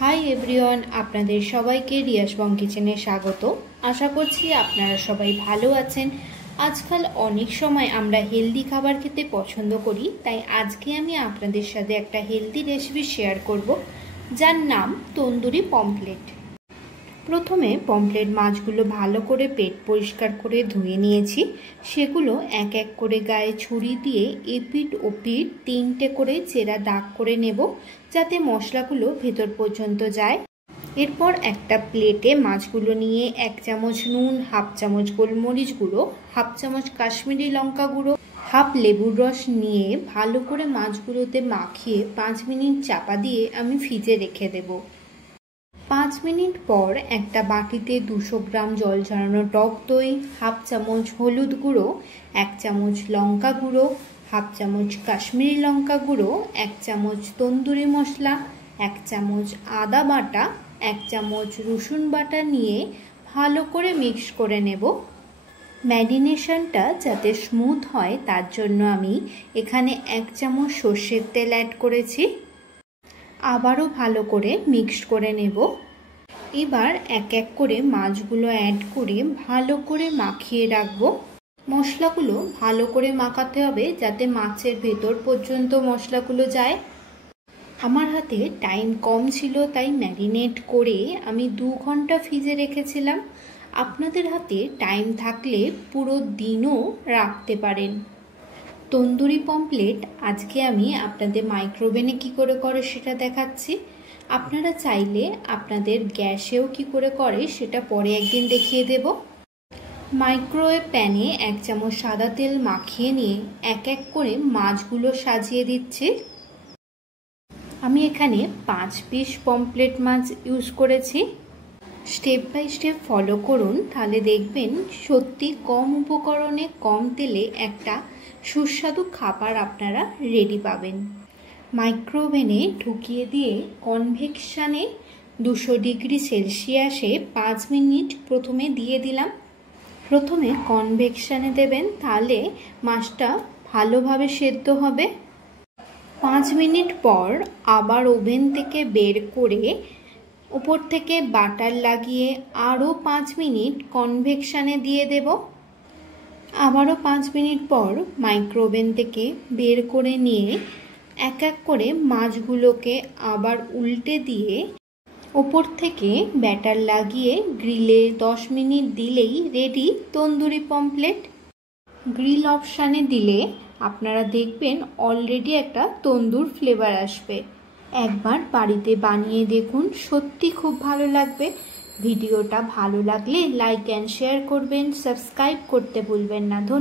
Hi everyone, আপনাদের সবাইকে রিয়াস বং কিচেনে স্বাগত। আশা করছি আপনারা সবাই ভালো আছেন। আজকাল অনেক সময় আমরা হেলদি খাবার খেতে পছন্দ করি, তাই আজকে আমি আপনাদের সাথে একটা হেলদি রেসিপি শেয়ার করব, যার নাম তন্দুরি পমফ্লেট। প্রথমে পমফ্লেট মাছগুলো ভালো করে পেট পরিষ্কার করে ধুয়ে নিয়েছি। সেগুলো এক এক করে গায়ে ছুরি দিয়ে এপিঠ ওপিঠ 3টে করে চেরা দাগ করে নেব, যাতে মশলাগুলো ভেতর পর্যন্ত যায়। এরপর একটা প্লেটে মাছগুলো নিয়ে 1 চামচ নুন, হাফ চামচ গোলমরিচ গুঁড়ো, হাফ চামচ কাশ্মীরি লঙ্কা গুঁড়ো, হাফ লেবুর রস নিয়ে ভালো করে মাছগুলোতে মাখিয়ে 5 মিনিট চাপা দিয়ে আমি ফ্রিজে রেখে দেবো। 5 মিনিট পর একটা বাটিতে 200 গ্রাম জল ঝরানো টক দই, হাফ চামচ হলুদ গুঁড়ো, 1 চামচ লঙ্কা গুঁড়ো, হাফ চামচ কাশ্মীরি লঙ্কা গুঁড়ো, 1 চামচ তন্দুরি মশলা, 1 চামচ আদা বাটা, 1 চামচ রসুন বাটা নিয়ে ভালো করে মিক্স করে নেব। ম্যারিনেশনটা যাতে স্মুথ হয় তার জন্য আমি এখানে 1 চামচ সর্ষের তেল অ্যাড করেছি। আবারও ভালো করে মিক্সড করে নেব। এবার এক এক করে মাছগুলো অ্যাড করে ভালো করে মাখিয়ে রাখবো। মশলাগুলো ভালো করে মাখাতে হবে যাতে মাছের ভেতর পর্যন্ত মশলাগুলো যায়। আমার হাতে টাইম কম ছিল, তাই ম্যারিনেট করে আমি 2 ঘন্টা ফ্রিজে রেখেছিলাম। আপনাদের হাতে টাইম থাকলে পুরো দিনও রাখতে পারেন। তন্দুরি পমফ্লেট আজকে আমি আপনাদের মাইক্রোওভেনে কি করে করে সেটা দেখাচ্ছি। আপনারা চাইলে আপনাদের গ্যাসেও কি করে করে সেটা পরে একদিন দেখিয়ে দেব। মাইক্রোওয়েভ প্যানে 1 চামচ সাদা তেল মাখিয়ে নিয়ে এক এক করে মাছগুলো সাজিয়ে দিচ্ছি। আমি এখানে 5 পিস পমফ্লেট মাছ ইউজ করেছি। স্টেপ বাই স্টেপ ফলো করুন, তাহলে দেখবেন সত্যি কম উপকরণে কম তেলে একটা সুস্বাদু খাবার আপনারা রেডি পাবেন। মাইক্রোওভেনে ঢুকিয়ে দিয়ে কনভেকশানে 200 ডিগ্রি সেলসিয়াসে 5 মিনিট প্রথমে দিয়ে দিলাম। প্রথমে কনভেকশানে দেবেন, তাহলে মাছটা ভালোভাবে সেদ্ধ হবে। 5 মিনিট পর আবার ওভেন থেকে বের করে উপর থেকে বাটার লাগিয়ে আরও 5 মিনিট কনভেকশানে দিয়ে দেব। আবারও 5 মিনিট পর মাইক্রোওভেন থেকে বের করে নিয়ে এক এক করে মাছগুলোকে আবার উল্টে দিয়ে ওপর থেকে ব্যাটার লাগিয়ে গ্রিলে 10 মিনিট দিলেই রেডি তন্দুরি পমফ্লেট। গ্রিল অপশানে দিলে আপনারা দেখবেন অলরেডি একটা তন্দুর ফ্লেভার আসবে। একবার বাড়িতে বানিয়ে দেখুন, সত্যি খুব ভালো লাগবে। ভিডিওটা ভালো লাগলে লাইক অ্যান্ড শেয়ার করবেন, সাবস্ক্রাইব করতে ভুলবেন না। ধন্যবাদ।